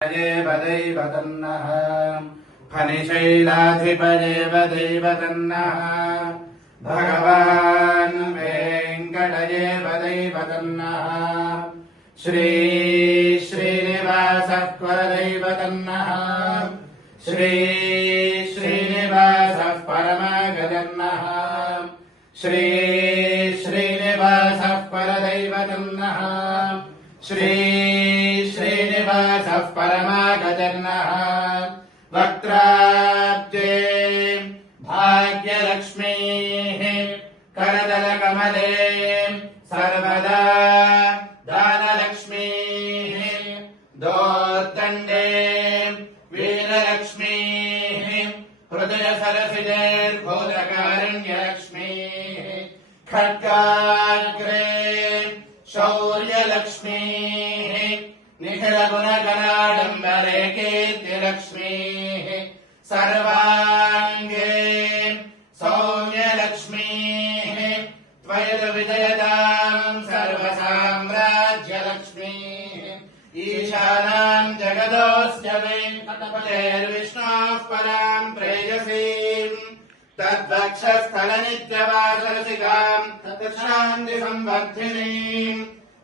देव दैवतन्नः फनिशैलाधिपदेव दैवतन्नः भगवान् वेङ्कटदेव दैवतन्नः श्री श्रीनिवासः परदैवतन्नः श्री श्रीनिवासः परमगजन्नः श्री श्रीनिवासः परदैवतन्नः श्री श्रीनिवासः परमागजन्नः। वक्त्राब्जे भाग्यलक्ष्मीः करदलकमले सर्वदा दानलक्ष्मीः दोर्दण्डे वीरलक्ष्मीः हृदयसरसिजैर्भूतकारुण्यलक्ष्मीः खड्गाग्रे शौर्यलक्ष्मीः निखिलगुणगणाडम्बरे कीर्तिलक्ष्मीः सर्वाङ्गे सौम्यलक्ष्मीः त्वयदविजयताम् सर्वसाम्राज्यलक्ष्मीः ईशानाम् जगदोऽस्य वेङ्कटपतेर्विष्णोः पराम् प्रेयसीम् तद्वक्षस्थलनित्यवासरसिकाम् तत्शान्तिसंवर्धिनीम्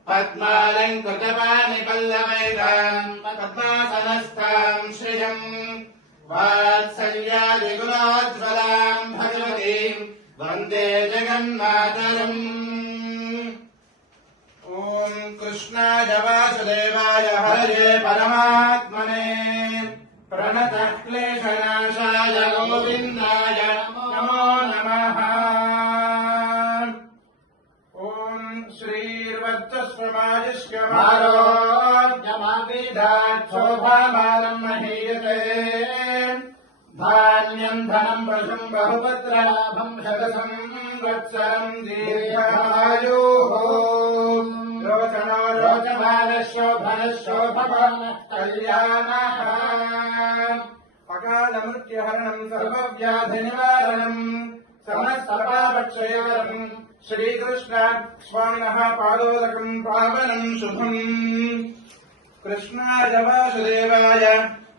पद्मालङ्कृतपाणि पल्लवैदाम् पद्मासनस्थाम् श्रियम् वात्सल्यादिगुणोज्ज्वलाम् भगवतीम् वन्दे जगन्मातरम् ॐ कृष्णाय वासुदेवाय हरे परमात्मने प्रणतः क्लेशनाशाय गोविन्दाय श्रीर्वत्सस्वमायुष्यमारोग्यमावेदाक्षोभामानम् महीयते धान्यम् धनम् पशुम् बहुपत्राभम् शतसम् वत्सरम् दीर्घायुः। रोचनो रोचमानशोभनशोभमानः कल्याणः अकालमृत्युहरणम् सर्वव्याधिनिवारणम् समस्तपापक्षयकरम् श्रीकृष्ण स्वामिनः पादोदकम् पावनम् शुभम्। कृष्णाय वासुदेवाय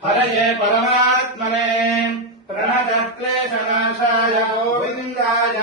हरये परमात्मने प्रणतः क्लेशनाशाय गोविन्दाय